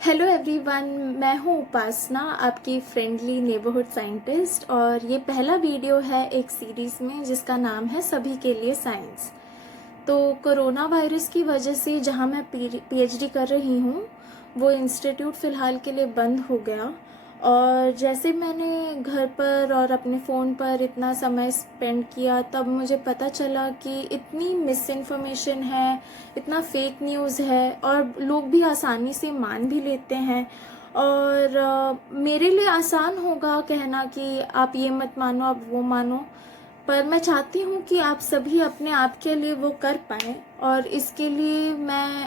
Hello everyone, मैं हूँ उपासना, आपकी फ्रेंडली नेबरहुड साइंटिस्ट। और ये पहला वीडियो है एक सीरीज़ में जिसका नाम है सभी के लिए साइंस। तो कोरोना वायरस की वजह से जहाँ मैं पीएचडी कर रही हूँ वो इंस्टीट्यूट फ़िलहाल के लिए बंद हो गया। और जैसे मैंने घर पर और अपने फ़ोन पर इतना समय स्पेंड किया, तब मुझे पता चला कि इतनी मिस इन्फॉर्मेशन है, इतना फेक न्यूज़ है और लोग भी आसानी से मान भी लेते हैं। और मेरे लिए आसान होगा कहना कि आप ये मत मानो, आप वो मानो, पर मैं चाहती हूँ कि आप सभी अपने आप के लिए वो कर पाएँ। और इसके लिए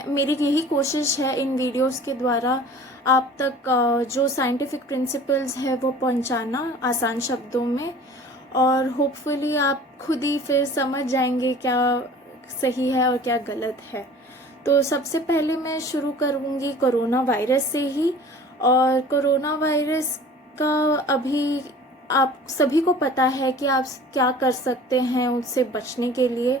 मेरी यही कोशिश है इन वीडियोस के द्वारा आप तक जो साइंटिफिक प्रिंसिपल्स है वो पहुँचाना आसान शब्दों में। और होपफुली आप खुद ही फिर समझ जाएंगे क्या सही है और क्या गलत है। तो सबसे पहले मैं शुरू करूँगी कोरोना वायरस से ही। और कोरोना वायरस का अभी आप सभी को पता है कि आप क्या कर सकते हैं उससे बचने के लिए।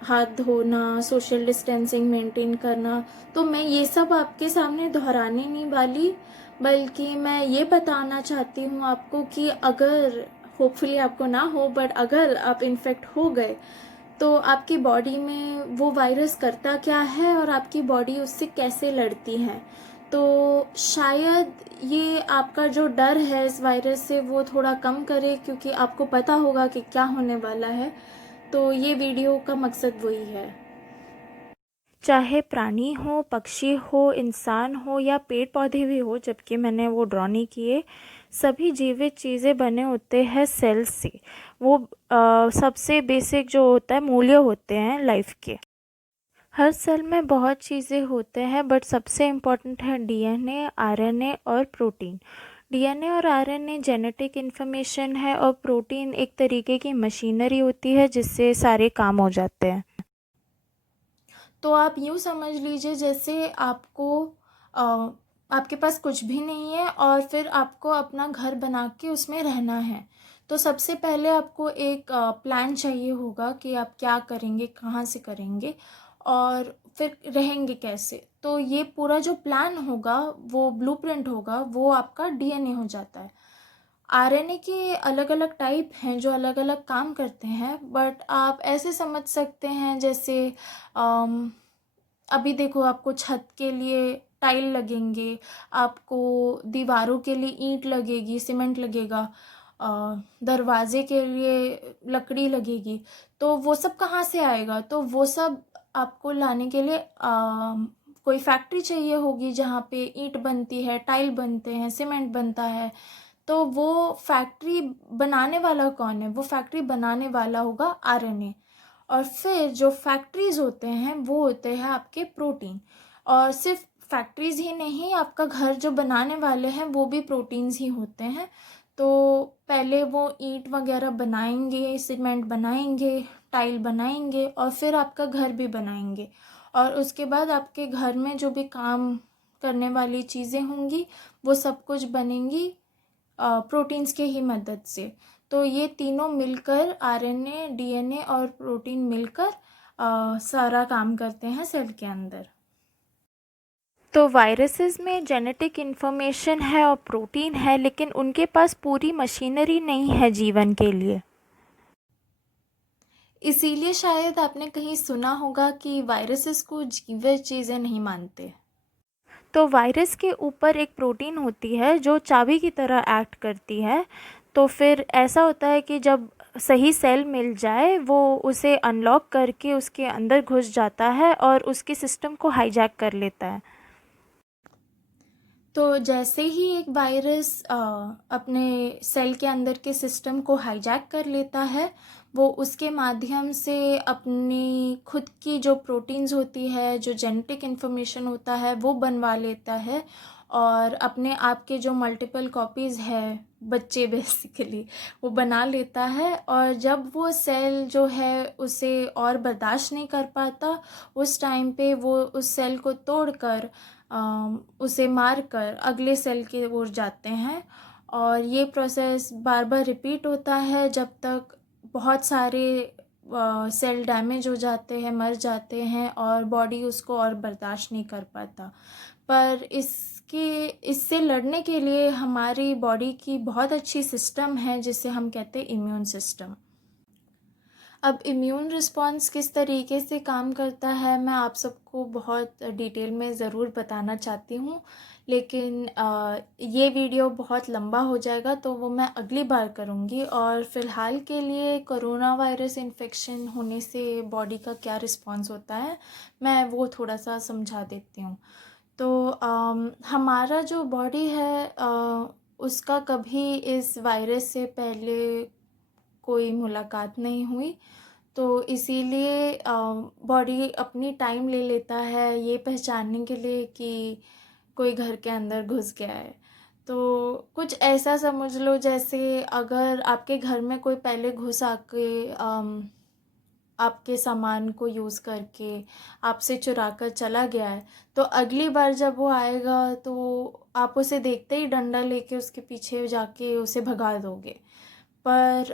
हाथ धोना, सोशल डिस्टेंसिंग मेंटेन करना। तो मैं ये सब आपके सामने दोहराने नहीं वाली, बल्कि मैं ये बताना चाहती हूँ आपको कि अगर होपफुली आपको ना हो, बट अगर आप इन्फेक्ट हो गए तो आपकी बॉडी में वो वायरस करता क्या है और आपकी बॉडी उससे कैसे लड़ती है। तो शायद ये आपका जो डर है इस वायरस से वो थोड़ा कम करे, क्योंकि आपको पता होगा कि क्या होने वाला है। तो ये वीडियो का मकसद वही है। चाहे प्राणी हो, पक्षी हो, इंसान हो या पेड़ पौधे भी हो, जबकि मैंने वो ड्रॉ नहीं किए, सभी जीवित चीज़ें बने होते हैं सेल्स से। वो सबसे बेसिक जो होता है मूल्य होते हैं लाइफ के। हर सेल में बहुत चीज़ें होते हैं, बट सबसे इम्पोर्टेंट है डीएनए, आरएनए और प्रोटीन। डीएनए और आरएनए जेनेटिक इन्फॉर्मेशन है और प्रोटीन एक तरीके की मशीनरी होती है जिससे सारे काम हो जाते हैं। तो आप यूँ समझ लीजिए जैसे अ, आपके पास कुछ भी नहीं है और फिर आपको अपना घर बना के उसमें रहना है। तो सबसे पहले आपको एक प्लान चाहिए होगा कि आप क्या करेंगे, कहाँ से करेंगे और फिर रहेंगे कैसे। तो ये पूरा जो प्लान होगा, वो ब्लूप्रिंट होगा, वो आपका डीएनए हो जाता है। आरएनए के अलग अलग टाइप हैं जो अलग अलग काम करते हैं, बट आप ऐसे समझ सकते हैं जैसे अम, अभी देखो, आपको छत के लिए टाइल लगेंगे, आपको दीवारों के लिए ईंट लगेगी, सीमेंट लगेगा, दरवाजे के लिए लकड़ी लगेगी। तो वो सब कहाँ से आएगा? तो वो सब आपको लाने के लिए कोई फैक्ट्री चाहिए होगी जहाँ पे ईंट बनती है, टाइल बनते हैं, सीमेंट बनता है। तो वो फैक्ट्री बनाने वाला कौन है? वो फैक्ट्री बनाने वाला होगा आरएनए। और फिर जो फैक्ट्रीज होते हैं वो होते हैं आपके प्रोटीन। और सिर्फ फैक्ट्रीज ही नहीं, आपका घर जो बनाने वाले हैं वो भी प्रोटीन्स ही होते हैं। तो पहले वो ईंट वगैरह बनाएंगे, सीमेंट बनाएंगे, टाइल बनाएंगे और फिर आपका घर भी बनाएंगे। और उसके बाद आपके घर में जो भी काम करने वाली चीज़ें होंगी वो सब कुछ बनेंगी प्रोटीन्स के ही मदद से। तो ये तीनों मिलकर, आरएनए, डीएनए और प्रोटीन मिलकर सारा काम करते हैं सेल के अंदर। तो वायरसेस में जेनेटिक इन्फॉर्मेशन है और प्रोटीन है, लेकिन उनके पास पूरी मशीनरी नहीं है जीवन के लिए। इसीलिए शायद आपने कहीं सुना होगा कि वायरसेस को जीवित चीज़ें नहीं मानते। तो वायरस के ऊपर एक प्रोटीन होती है जो चाबी की तरह एक्ट करती है। तो फिर ऐसा होता है कि जब सही सेल मिल जाए वो उसे अनलॉक करके उसके अंदर घुस जाता है और उसके सिस्टम को हाईजैक कर लेता है। तो जैसे ही एक वायरस अपने सेल के अंदर के सिस्टम को हाईजैक कर लेता है, वो उसके माध्यम से अपनी खुद की जो प्रोटीन्स होती है, जो जेनेटिक इन्फॉर्मेशन होता है वो बनवा लेता है। और अपने आप के जो मल्टीपल कॉपीज़ है, बच्चे बेसिकली, वो बना लेता है। और जब वो सेल जो है उसे और बर्दाश्त नहीं कर पाता, उस टाइम पे वो उस सेल को तोड़कर उसे मार कर अगले सेल की ओर जाते हैं। और ये प्रोसेस बार बार रिपीट होता है जब तक बहुत सारे सेल डैमेज हो जाते हैं, मर जाते हैं और बॉडी उसको और बर्दाश्त नहीं कर पाता। पर इस इससे लड़ने के लिए हमारी बॉडी की बहुत अच्छी सिस्टम है जिसे हम कहते हैं इम्यून सिस्टम। अब इम्यून रिस्पॉन्स किस तरीके से काम करता है मैं आप सबको बहुत डिटेल में ज़रूर बताना चाहती हूँ, लेकिन ये वीडियो बहुत लंबा हो जाएगा तो वो मैं अगली बार करूँगी। और फ़िलहाल के लिए कोरोना वायरस इन्फेक्शन होने से बॉडी का क्या रिस्पॉन्स होता है मैं वो थोड़ा सा समझा देती हूँ। तो हमारा जो बॉडी है उसका कभी इस वायरस से पहले कोई मुलाकात नहीं हुई, तो इसीलिए बॉडी अपनी टाइम ले लेता है ये पहचानने के लिए कि कोई घर के अंदर घुस गया है। तो कुछ ऐसा समझ लो जैसे अगर आपके घर में कोई पहले घुस आके आपके सामान को यूज़ करके आपसे चुरा कर चला गया है, तो अगली बार जब वो आएगा तो आप उसे देखते ही डंडा लेके उसके पीछे जाके उसे भगा दोगे। पर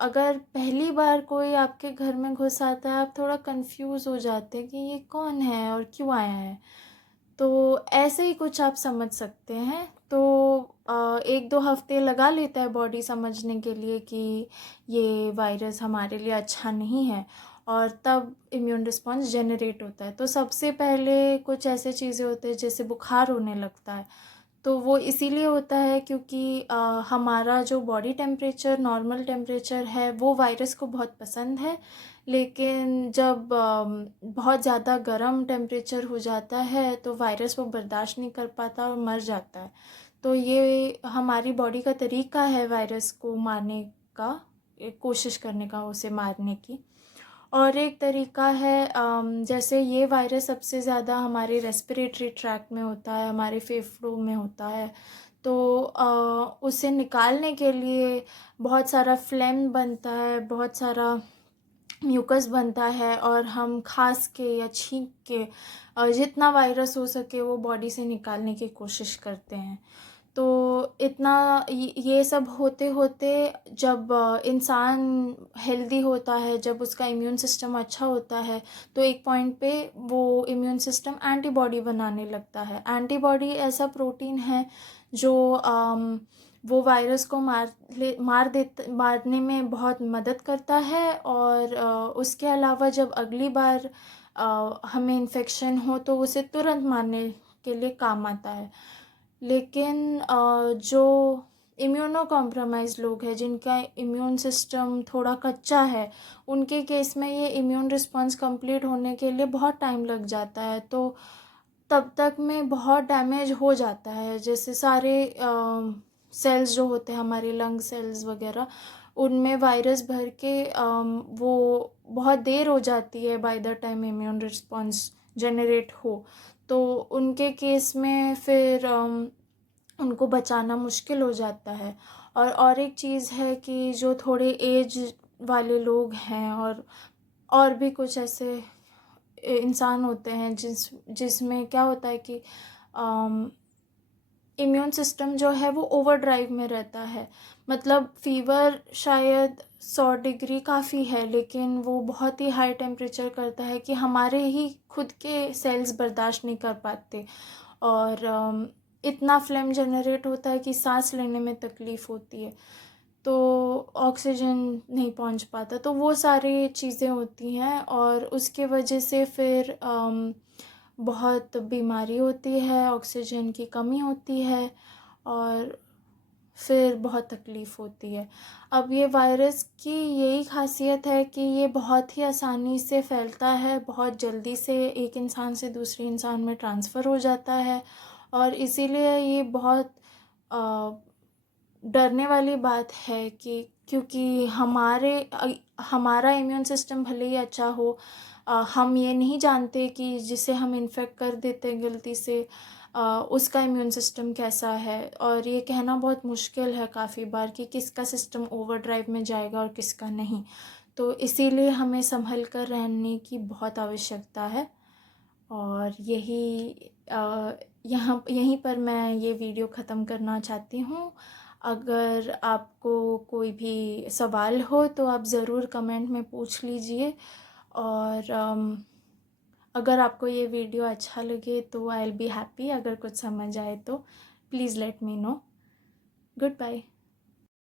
अगर पहली बार कोई आपके घर में घुस आता है आप थोड़ा कंफ्यूज हो जाते हैं कि ये कौन है और क्यों आया है। तो ऐसे ही कुछ आप समझ सकते हैं। तो 1-2 हफ्ते लगा लेता है बॉडी समझने के लिए कि ये वायरस हमारे लिए अच्छा नहीं है, और तब इम्यून रिस्पॉन्स जनरेट होता है। तो सबसे पहले कुछ ऐसे चीज़ें होते हैं जैसे बुखार होने लगता है, तो वो इसीलिए होता है क्योंकि हमारा जो बॉडी टेम्परेचर नॉर्मल टेम्परेचर है वो वायरस को बहुत पसंद है, लेकिन जब बहुत ज़्यादा गर्म टेम्परेचर हो जाता है तो वायरस वो बर्दाश्त नहीं कर पाता और मर जाता है। तो ये हमारी बॉडी का तरीका है वायरस को मारने का, कोशिश करने का उसे मारने की। और एक तरीका है जैसे ये वायरस सबसे ज़्यादा हमारे रेस्पिरेटरी ट्रैक्ट में होता है, हमारे फेफड़ों में होता है। तो उसे निकालने के लिए बहुत सारा फ्लेम बनता है, बहुत सारा म्यूकस बनता है, और हम खांस के या छींक के जितना वायरस हो सके वो बॉडी से निकालने की कोशिश करते हैं। तो इतना ये सब होते होते जब इंसान हेल्दी होता है, जब उसका इम्यून सिस्टम अच्छा होता है, तो एक पॉइंट पे वो इम्यून सिस्टम एंटीबॉडी बनाने लगता है। एंटीबॉडी ऐसा प्रोटीन है जो वो वायरस को मारने में बहुत मदद करता है। और उसके अलावा जब अगली बार हमें इन्फेक्शन हो तो उसे तुरंत मारने के लिए काम आता है। लेकिन जो इम्यूनो कॉम्प्रोमाइज़ लोग हैं, जिनका इम्यून सिस्टम थोड़ा कच्चा है, उनके केस में ये इम्यून रिस्पॉन्स कंप्लीट होने के लिए बहुत टाइम लग जाता है। तो तब तक में बहुत डैमेज हो जाता है, जैसे सारे सेल्स जो होते हैं हमारे लंग सेल्स वगैरह, उनमें वायरस भर के वो बहुत देर हो जाती है by the time immune response generate हो। तो उनके केस में फिर उनको बचाना मुश्किल हो जाता है। और एक चीज़ है कि जो थोड़े एज वाले लोग हैं और भी कुछ ऐसे इंसान होते हैं जिसमें क्या होता है कि इम्यून सिस्टम जो है वो ओवर ड्राइव में रहता है। मतलब फ़ीवर शायद 100 डिग्री काफ़ी है, लेकिन वो बहुत ही हाई टेम्परेचर करता है कि हमारे ही खुद के सेल्स बर्दाश्त नहीं कर पाते, और इतना फ्लेम जनरेट होता है कि सांस लेने में तकलीफ़ होती है, तो ऑक्सीजन नहीं पहुंच पाता। तो वो सारी चीज़ें होती हैं और उसके वजह से फिर बहुत बीमारी होती है, ऑक्सीजन की कमी होती है, और फिर बहुत तकलीफ़ होती है। अब ये वायरस की यही ख़ासियत है कि ये बहुत ही आसानी से फैलता है, बहुत जल्दी से एक इंसान से दूसरे इंसान में ट्रांसफ़र हो जाता है, और इसीलिए ये बहुत डरने वाली बात है कि क्योंकि हमारा इम्यून सिस्टम भले ही अच्छा हो, हम ये नहीं जानते कि जिसे हम इन्फेक्ट कर देते हैं गलती से उसका इम्यून सिस्टम कैसा है। और ये कहना बहुत मुश्किल है काफ़ी बार कि किसका सिस्टम ओवरड्राइव में जाएगा और किसका नहीं। तो इसीलिए हमें संभल कर रहने की बहुत आवश्यकता है। और यहीं पर मैं ये वीडियो ख़त्म करना चाहती हूँ। अगर आपको कोई भी सवाल हो तो आप ज़रूर कमेंट में पूछ लीजिए। और अगर आपको ये वीडियो अच्छा लगे तो आई विल बी हैप्पी। अगर कुछ समझ आए तो please let me know. Good bye.